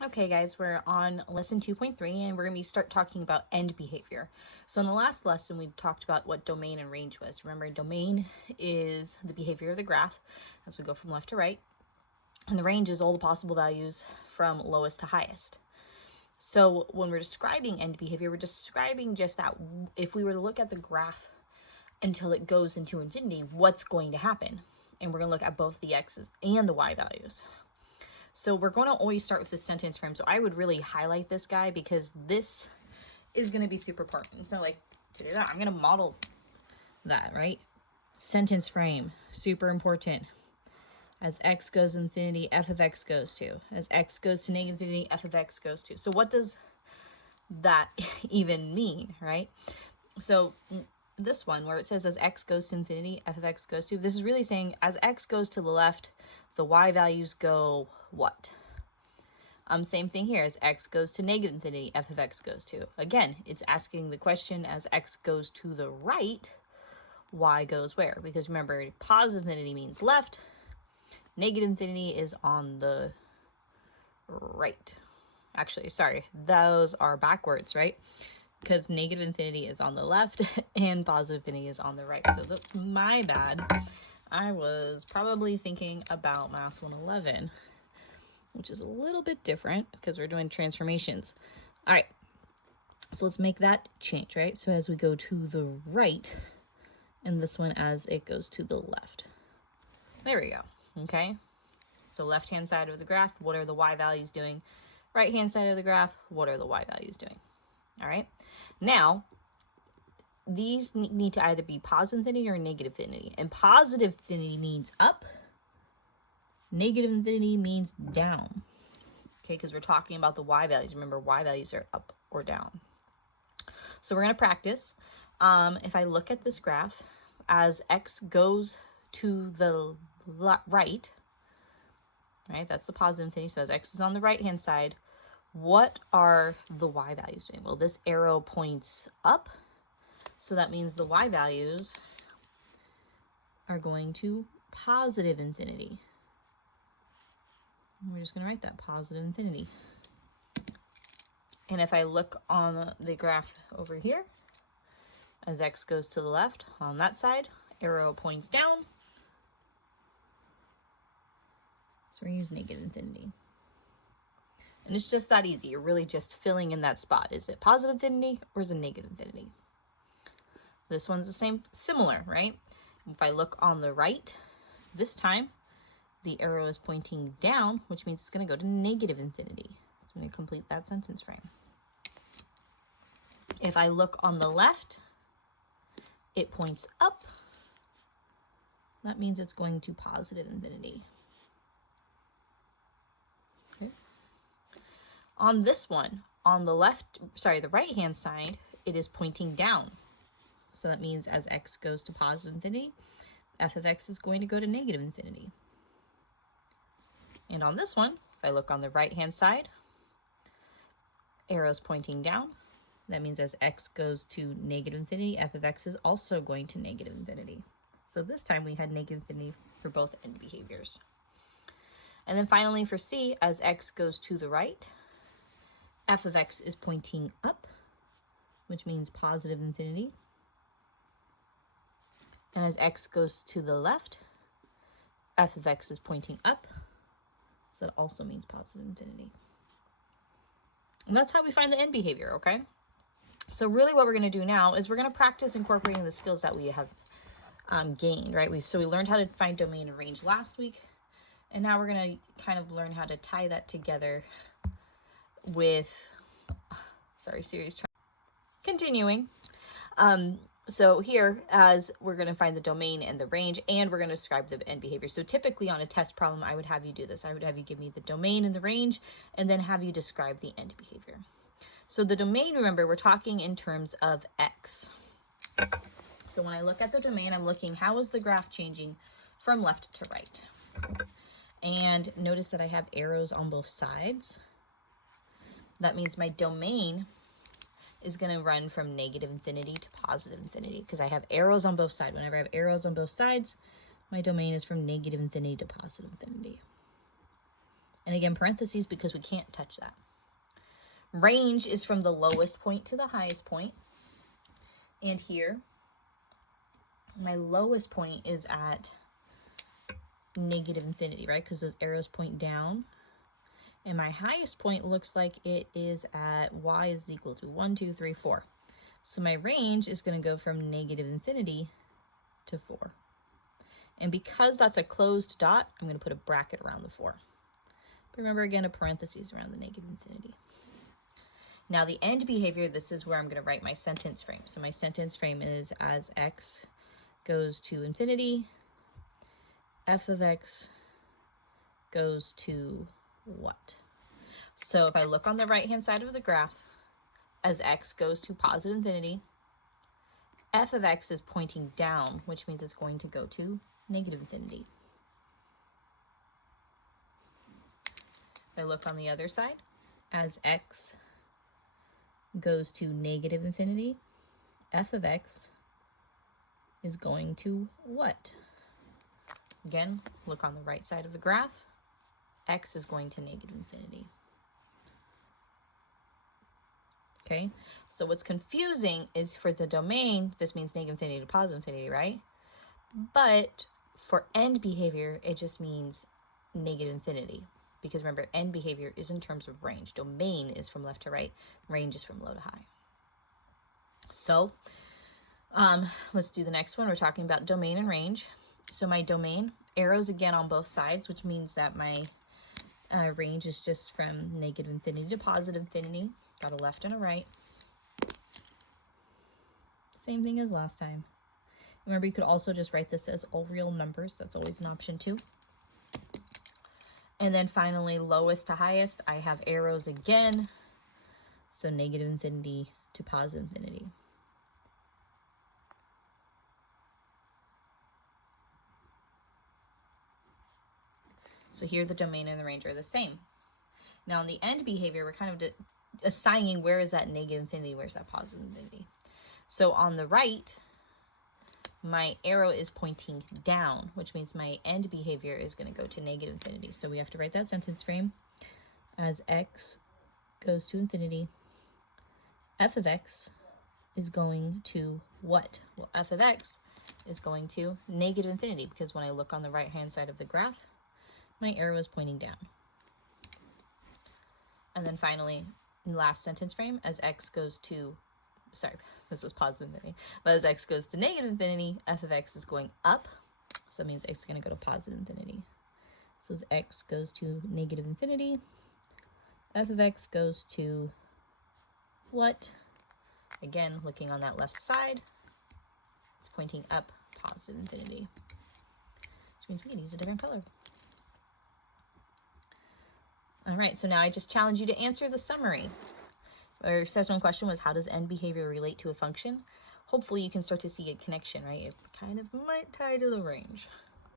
Okay, guys, we're on lesson 2.3 and we're going to start talking about end behavior. So in the last lesson, we talked about what domain and range was. Remember, domain is the behavior of the graph as we go from left to right, and the range is all the possible values from lowest to highest. So when we're describing end behavior, we're describing just that if we were to look at the graph until it goes into infinity, what's going to happen? And we're going to look at both the x's and the y values. So we're going to always start with the sentence frame. So I would really highlight this guy because this is going to be super important. So like to do that, I'm going to model that, right? Sentence frame, super important. As x goes to infinity, f of x goes to. As x goes to negative infinity, f of x goes to. So what does that even mean, right? So this one where it says as x goes to infinity, f of x goes to, this is really saying as x goes to the left, the y values go what? Same thing here, as x goes to negative infinity, f of x goes to. Again, it's asking the question as x goes to the right, y goes where? Because remember, positive infinity means left, negative infinity is on the right. Actually, sorry, those are backwards, right? Because negative infinity is on the left and positive infinity is on the right. So that's my bad. I was probably thinking about Math 111, which is a little bit different because we're doing transformations. All right, so let's make that change, right? So as we go to the right, and this one as it goes to the left. There we go, okay? So left-hand side of the graph, what are the y values doing? Right-hand side of the graph, what are the y values doing? All right, now, these need to either be positive infinity or negative infinity. And positive infinity means up, negative infinity means down. Okay, because we're talking about the y values. Remember, y values are up or down. So we're going to practice. If I look at this graph, as x goes to the right, that's the positive infinity. So as x is on the right-hand side, what are the y values doing? Well, this arrow points up. So that means the y values are going to positive infinity. We're just going to write that, positive infinity. And if I look on the graph over here, as x goes to the left, on that side, arrow points down. So we're going to use negative infinity. And it's just that easy. You're really just filling in that spot. Is it positive infinity or is it negative infinity? This one's the same, similar, right? If I look on the right, this time, the arrow is pointing down, which means it's going to go to negative infinity. So I'm going to complete that sentence frame. If I look on the left, it points up. That means it's going to positive infinity. Okay. On this one, on the the right-hand side, it is pointing down. So that means as x goes to positive infinity, f of x is going to go to negative infinity. And on this one, if I look on the right-hand side, arrow's pointing down. That means as x goes to negative infinity, f of x is also going to negative infinity. So this time we had negative infinity for both end behaviors. And then finally for C, as x goes to the right, f of x is pointing up, which means positive infinity. And as x goes to the left, f of x is pointing up, so that also means positive infinity. And that's how we find the end behavior, okay? So really what we're going to do now is we're going to practice incorporating the skills that we have gained, right? We learned how to find domain and range last week, and now we're going to kind of learn how to tie that together with, series. Continuing. So here, as we're going to find the domain and the range, and we're going to describe the end behavior. So typically on a test problem, I would have you do this. I would have you give me the domain and the range, and then have you describe the end behavior. So the domain, remember, we're talking in terms of x. So when I look at the domain, I'm looking, how is the graph changing from left to right? And notice that I have arrows on both sides. That means my domain is going to run from negative infinity to positive infinity because I have arrows on both sides. Whenever I have arrows on both sides, my domain is from negative infinity to positive infinity. And again, parentheses because we can't touch that. Range is from the lowest point to the highest point. And here, my lowest point is at negative infinity, right? Because those arrows point down. And my highest point looks like it is at y is equal to 1, 2, 3, 4. So my range is going to go from negative infinity to 4. And because that's a closed dot, I'm going to put a bracket around the 4. But remember, again, a parentheses around the negative infinity. Now the end behavior, this is where I'm going to write my sentence frame. So my sentence frame is as x goes to infinity, f of x goes to what? So if I look on the right-hand side of the graph, as x goes to positive infinity, f of x is pointing down, which means it's going to go to negative infinity. If I look on the other side, as x goes to negative infinity, f of x is going to what? Again, look on the right side of the graph, x is going to negative infinity. Okay, so what's confusing is for the domain, this means negative infinity to positive infinity, right? But for end behavior, it just means negative infinity. Because remember, end behavior is in terms of range. Domain is from left to right. Range is from low to high. So let's do the next one. We're talking about domain and range. So my domain, arrows again on both sides, which means that my range is just from negative infinity to positive infinity. Got a left and a right. Same thing as last time. Remember, you could also just write this as all real numbers. That's always an option too. And then finally, lowest to highest, I have arrows again. So negative infinity to positive infinity. So here the domain and the range are the same. Now in the end behavior, we're kind of assigning where is that negative infinity, where's that positive infinity. So on the right, my arrow is pointing down, which means my end behavior is going to go to negative infinity. So we have to write that sentence frame as x goes to infinity. F of x is going to what? Well, f of x is going to negative infinity because when I look on the right-hand side of the graph, my arrow is pointing down. And then finally, last sentence frame, as x goes to, sorry, this was positive infinity, but as x goes to negative infinity, f of x is going up. So it means x is going to go to positive infinity. So as x goes to negative infinity, f of x goes to what? Again, looking on that left side, it's pointing up, positive infinity, which means we can use a different color. All right, so now I just challenge you to answer the summary. Our session question was, how does end behavior relate to a function? Hopefully you can start to see a connection, right? It kind of might tie to the range.